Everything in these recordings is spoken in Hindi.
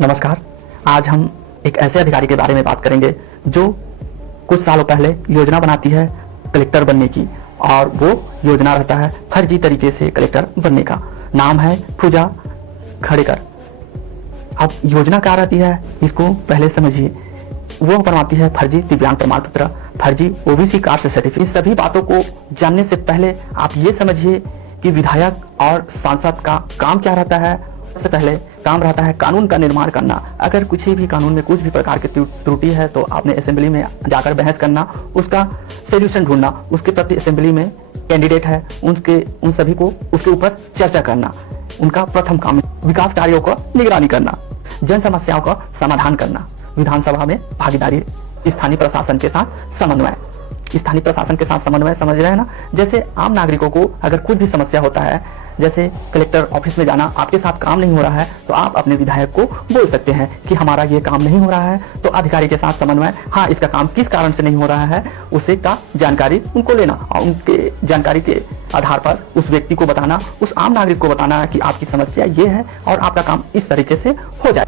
नमस्कार। आज हम एक ऐसे अधिकारी के बारे में बात करेंगे जो कुछ सालों पहले योजना बनाती है कलेक्टर बनने की, और वो योजना रहता है फर्जी तरीके से कलेक्टर बनने का। नाम है पूजा खड़ेकर। अब योजना क्या रहती है इसको पहले समझिए। वो बनवाती है फर्जी दिव्यांग प्रमाण पत्र, फर्जी ओबीसी कास्ट सर्टिफिकेट। इन सभी बातों को जानने से पहले आप ये समझिए कि विधायक और सांसद का काम क्या रहता है। सबसे पहले काम रहता है कानून का निर्माण करना। अगर कुछ भी कानून में कुछ भी प्रकार की त्रुटि है तो आपने असेंबली में जाकर बहस करना, उसका सोल्यूशन ढूंढना, उसके प्रति असेंबली में कैंडिडेट है उन सभी को उसके ऊपर चर्चा करना। उनका प्रथम काम विकास कार्यों का निगरानी करना, जन समस्याओं का समाधान करना, विधानसभा में भागीदारी, स्थानीय प्रशासन के साथ समन्वय। स्थानीय प्रशासन के साथ समन्वय समझ रहे हैं ना। जैसे आम नागरिकों को अगर कुछ भी समस्या होता है, जैसे कलेक्टर ऑफिस में जाना, आपके साथ काम नहीं हो रहा है तो आप अपने विधायक को बोल सकते हैं कि हमारा ये काम नहीं हो रहा है। तो अधिकारी के साथ समन्वय, हाँ इसका काम किस कारण से नहीं हो रहा है उसे का जानकारी उनको लेना, और उनके जानकारी के आधार पर उस व्यक्ति को बताना, उस आम नागरिक को बताना कि आपकी समस्या ये है और आपका काम इस तरीके से हो जाए।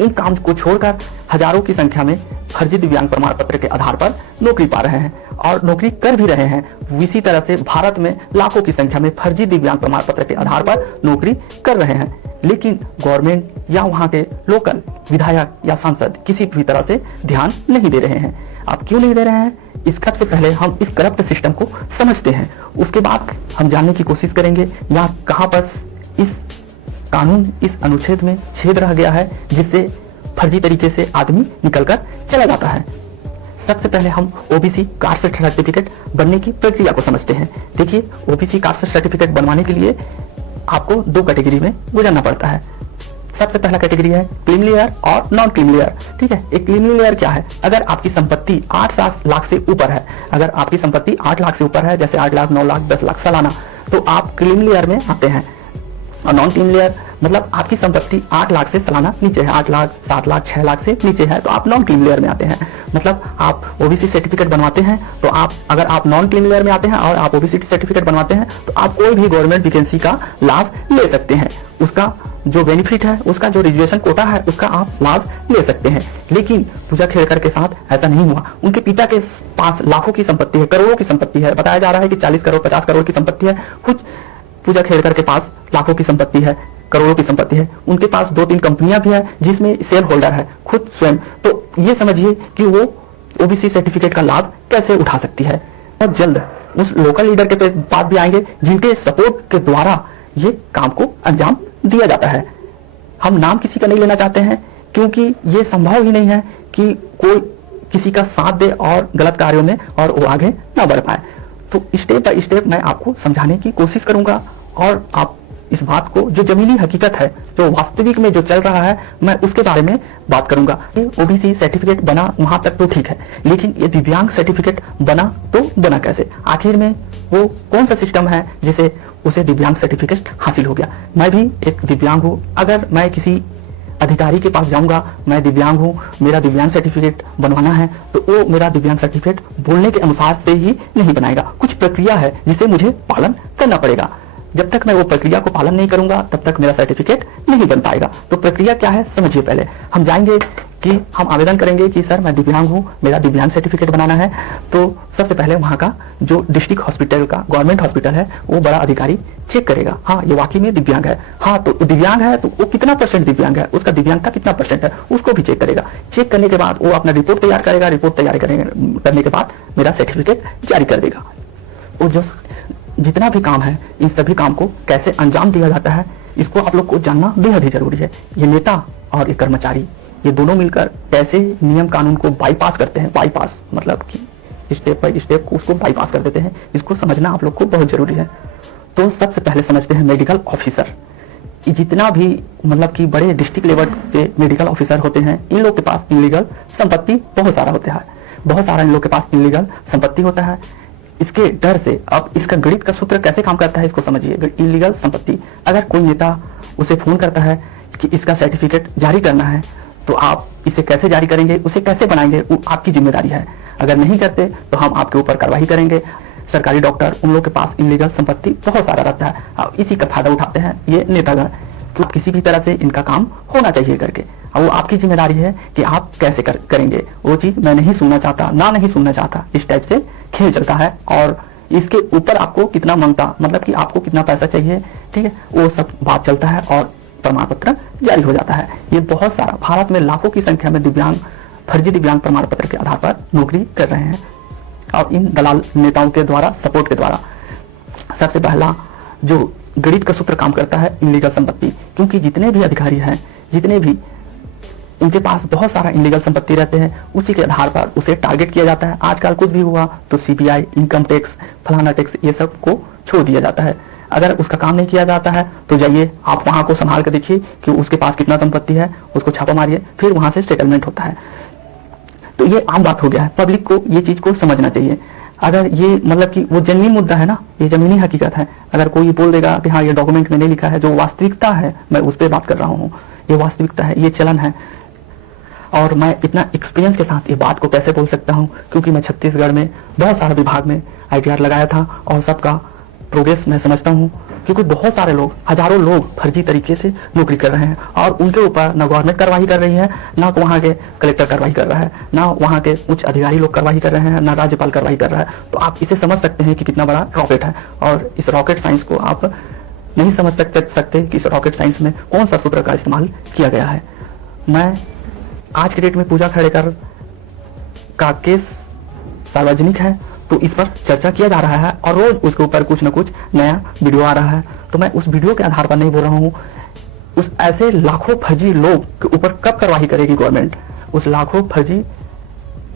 इन काम को छोड़कर हजारों की संख्या में फर्जी दिव्यांग प्रमाण पत्र के आधार पर नौकरी पा रहे हैं और नौकरी कर भी रहे हैं। इसी तरह से भारत में लाखों की संख्या में फर्जी दिव्यांग प्रमाण पत्र के आधार पर नौकरी कर रहे हैं, लेकिन गवर्नमेंट या वहां के लोकल विधायक या सांसद किसी भी तरह से ध्यान नहीं दे रहे हैं। आप क्यों नहीं दे रहे हैं, इसका सबसे पहले हम इस करप्ट सिस्टम को समझते हैं, उसके बाद हम जानने की कोशिश करेंगे यहाँ कहाँ पर इस कानून, इस अनुच्छेद में छेद रह गया है जिससे फर्जी तरीके से आदमी निकलकर चला जाता है। सबसे पहले हम ओबीसी कास्ट सर्टिफिकेट बनने की प्रक्रिया को समझते हैं। देखिए, ओबीसी कास्ट सर्टिफिकेट बनवाने के लिए आपको दो कैटेगरी में गुजरना पड़ता है। सबसे पहला कैटेगरी है क्रीमी लेयर और नॉन क्रीमी लेयर। ठीक है, एक क्रीमी लेयर क्या है? अगर आपकी संपत्ति 8 लाख से ऊपर है, अगर आपकी संपत्ति 8 लाख से ऊपर है, जैसे 8 लाख, 9 लाख, 10 लाख सालाना, तो आप क्रीमी लेयर में आते हैं। और नॉन क्रीमी लेयर मतलब आपकी संपत्ति 8 लाख से सालाना नीचे है, 8 लाख, 7 लाख, 6 लाख से नीचे है, तो आप नॉन क्रीमी लेयर में आते हैं। मतलब आप ओबीसी सर्टिफिकेट बनवाते हैं तो अगर आप नॉन क्रीमी लेयर में आते हैं और आप ओबीसी सर्टिफिकेट बनवाते हैं तो आप कोई भी गवर्नमेंट वैकेंसी का लाभ ले सकते हैं। उसका जो बेनिफिट है, उसका जो रिजर्वेशन कोटा है, उसका आप लाभ ले सकते हैं। लेकिन पूजा खेड़कर के साथ ऐसा नहीं हुआ। उनके पिता के पास लाखों की संपत्ति है, करोड़ों की संपत्ति है। बताया जा रहा है कि 40 करोड़, 50 करोड़ की संपत्ति है। खुद पूजा खेड़कर के पास लाखों की संपत्ति है, करोड़ों की संपत्ति है। उनके पास 2-3 कंपनियां भी है जिसमें शेयर होल्डर है खुद स्वयं। तो ये समझिए कि वो ओबीसी सर्टिफिकेट का लाभ कैसे उठा सकती है। और जल्द उस लोकल लीडर के पास भी आएंगे जिनके सपोर्ट के द्वारा ये काम को अंजाम दिया जाता है। हम नाम किसी का नहीं लेना चाहते हैं क्योंकि ये संभव ही नहीं है कि कोई किसी का साथ दे और गलत कार्यों में और वो आगे ना बढ़ पाए। तो स्टेप बाय स्टेप मैं आपको समझाने की कोशिश करूंगा और आप इस बात को, जो जमीनी हकीकत है, जो वास्तविक में जो चल रहा है, मैं उसके बारे में बात करूंगा। ओबीसी सर्टिफिकेट बना वहां तक तो ठीक है, लेकिन ये दिव्यांग सर्टिफिकेट बना तो बना कैसे? आखिर में वो कौन सा सिस्टम है जिसे उसे दिव्यांग सर्टिफिकेट हासिल हो गया? मैं भी एक दिव्यांग हूँ। अगर मैं किसी अधिकारी के पास जाऊंगा, मैं दिव्यांग हूँ, मेरा दिव्यांग सर्टिफिकेट बनवाना है, तो वो मेरा दिव्यांग सर्टिफिकेट बोलने के अनुसार से ही नहीं बनाएगा। कुछ प्रक्रिया है जिसे मुझे पालन करना पड़ेगा। जब तक मैं वो प्रक्रिया को पालन नहीं करूंगा तब तक मेरा सर्टिफिकेट नहीं बन पाएगा। तो प्रक्रिया क्या है समझिए। पहले हम जाएंगे कि हम आवेदन करेंगे कि सर मैं दिव्यांग हूँ, मेरा दिव्यांग सर्टिफिकेट बनाना है। तो सबसे पहले वहाँ का जो डिस्ट्रिक्ट हॉस्पिटल का गवर्नमेंट हॉस्पिटल है, वो बड़ा अधिकारी चेक करेगा, हाँ ये वाकई में दिव्यांग है। हाँ तो दिव्यांग है तो वो कितना % दिव्यांग है, उसका दिव्यांगता कितना % है, उसको भी चेक करेगा। चेक करने के बाद वो अपना रिपोर्ट तैयार करेगा। रिपोर्ट तैयार करने के बाद मेरा सर्टिफिकेट जारी कर देगा। और जो जितना भी काम है, इन सभी काम को कैसे अंजाम दिया जाता है, इसको आप लोग को जानना बेहद ही जरूरी है। ये नेता और ये कर्मचारी, ये दोनों मिलकर कैसे नियम कानून को बाईपास करते हैं। बाईपास मतलब कि स्टेप बाय स्टेप को उसको बाईपास कर देते हैं। इसको समझना आप लोग को बहुत जरूरी है। तो सबसे पहले समझते हैं मेडिकल ऑफिसर। जितना भी मतलब कि बड़े डिस्ट्रिक्ट लेवल के मेडिकल ऑफिसर होते हैं, इन लोग के पास इलीगल संपत्ति बहुत सारा होता है। बहुत सारा इन लोग के पास इलीगल संपत्ति होता है। इसके डर से अब इसका गणित का सूत्र कैसे काम करता है इसको समझिए। इलीगल संपत्ति, अगर कोई नेता उसे फोन करता है कि इसका सर्टिफिकेट जारी करना है, तो आप इसे कैसे जारी करेंगे, उसे कैसे बनाएंगे, वो आपकी जिम्मेदारी है। अगर नहीं करते तो हम आपके ऊपर कार्रवाई करेंगे। सरकारी डॉक्टर, उन लोग के पास इनलीगल संपत्ति बहुत सारा रहता है और इसी का फायदा उठाते हैं ये नेतागण। तो किसी भी तरह से इनका काम होना चाहिए करके, और वो आपकी जिम्मेदारी है कि आप कैसे करेंगे। वो चीज मैं नहीं सुनना चाहता, ना नहीं सुनना चाहता, इस टाइप से खेल चलता है। और इसके ऊपर आपको कितना मांगता, मतलब कि आपको कितना पैसा चाहिए, ठीक है, वो सब बात चलता है और प्रमाण पत्र जारी हो जाता है। ये बहुत सारा, भारत में लाखों की संख्या में दिव्यांग फर्जी दिव्यांग प्रमाण पत्र के आधार पर नौकरी कर रहे हैं और इन दलाल नेताओं के द्वारा, सपोर्ट के द्वारा। सबसे पहला जो गणित का सूत्र काम करता है, इनलीगल संपत्ति, क्योंकि जितने भी अधिकारी हैं, जितने भी उनके पास बहुत सारा इनलीगल संपत्ति रहते हैं, उसी के आधार पर उसे टारगेट किया जाता है। आजकल कुछ भी हुआ तो सीबीआई, इनकम टैक्स, फलाना टैक्स, ये सब को छोड़ दिया जाता है। अगर उसका काम नहीं किया जाता है तो जाइए आप वहां को संभाल कर देखिए कि उसके पास कितना संपत्ति है, उसको छापा मारिए, फिर वहां से सेटलमेंट होता है। तो ये आम बात हो गया है, पब्लिक को ये चीज को समझना चाहिए। अगर ये मतलब कि वो जमीनी मुद्दा है ना, ये जमीनी हकीकत है। अगर कोई बोल देगा कि हाँ ये डॉक्यूमेंट में नहीं लिखा है, जो वास्तविकता है, मैं उस पर बात कर रहा हूँ, ये वास्तविकता है, ये चलन है। और मैं इतना एक्सपीरियंस के साथ ये बात को कैसे बोल सकता हूँ, क्योंकि मैं छत्तीसगढ़ में बहुत सारे विभाग में ITR लगाया था और सबका प्रोग्रेस मैं समझता हूँ, क्योंकि बहुत सारे लोग, हजारों लोग फर्जी तरीके से नौकरी कर रहे हैं और उनके ऊपर ना गवर्नमेंट कार्रवाई कर रही है, ना वहाँ के कलेक्टर कार्रवाई कर रहा है, ना वहाँ के उच्च अधिकारी लोग कार्रवाई कर रहे हैं, ना राज्यपाल कार्रवाई कर रहा है। तो आप इसे समझ सकते हैं कि कितना बड़ा रॉकेट है। और इस रॉकेट साइंस को आप नहीं समझ सकते कि इस रॉकेट साइंस में कौन सा सूत्र का इस्तेमाल किया गया है। मैं आज के डेट में पूजा खड़ेकर का केस सार्वजनिक है, तो इस पर चर्चा किया जा रहा है और रोज उसके ऊपर कुछ न कुछ नया वीडियो आ रहा है। तो मैं उस वीडियो के आधार पर नहीं बोल रहा हूँ, उस ऐसे लाखों फर्जी लोग के ऊपर कब कार्रवाई करेगी गवर्नमेंट, उस लाखों फर्जी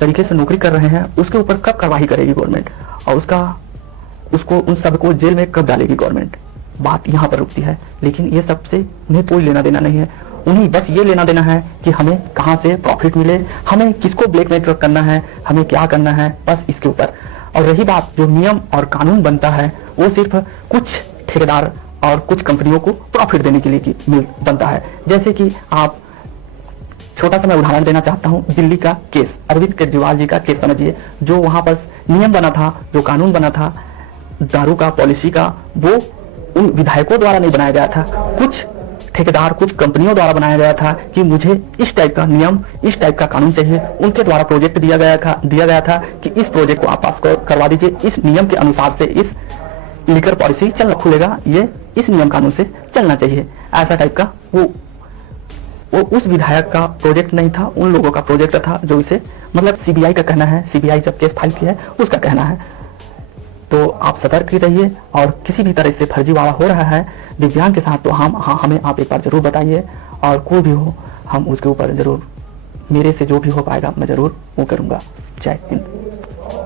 तरीके से नौकरी कर रहे हैं उसके ऊपर कब कार्रवाई करेगी गवर्नमेंट, और उसको उन सबको जेल में कब डालेगी गवर्नमेंट। बात यहाँ पर रुकती है। लेकिन ये सबसे उन्हें कोई लेना देना नहीं है। उन्हें बस ये लेना देना है कि हमें कहाँ से प्रॉफिट मिले, हमें किसको ब्लैकमेल करना है, हमें क्या करना है, बस इसके ऊपर। और रही बात जो नियम और कानून बनता है, वो सिर्फ कुछ ठेकेदार और कुछ कंपनियों को प्रॉफिट देने के लिए बनता है। जैसे कि आप, छोटा सा मैं उदाहरण देना चाहता हूँ, दिल्ली का केस, अरविंद केजरीवाल जी का केस समझिए। जो वहां पर नियम बना था, जो कानून बना था दारू का, पॉलिसी का, वो उन विधायकों द्वारा नहीं बनाया गया था, कुछ ठेकेदार, कुछ कंपनियों द्वारा बनाया गया था कि मुझे इस टाइप का नियम, इस टाइप का कानून चाहिए। उनके द्वारा प्रोजेक्ट दिया गया था कि इस प्रोजेक्ट को आप पास करवा दीजिए, इस नियम के अनुसार से इस लिकर पॉलिसी चलना खुलेगा, ये इस नियम कानून से चलना चाहिए। ऐसा टाइप का वो उस विधायक का प्रोजेक्ट नहीं था, उन लोगों का प्रोजेक्ट था जो इसे, मतलब सीबीआई का कहना है, सीबीआई जब केस फाइल किया है उसका कहना है। तो आप सतर्क ही रहिए, और किसी भी तरह से फर्जीवाड़ा हो रहा है दिव्यांग के साथ तो हमें आप एक बार जरूर बताइए, और कोई भी हो हम उसके ऊपर जरूर, मेरे से जो भी हो पाएगा मैं जरूर वो करूँगा। जय हिंद।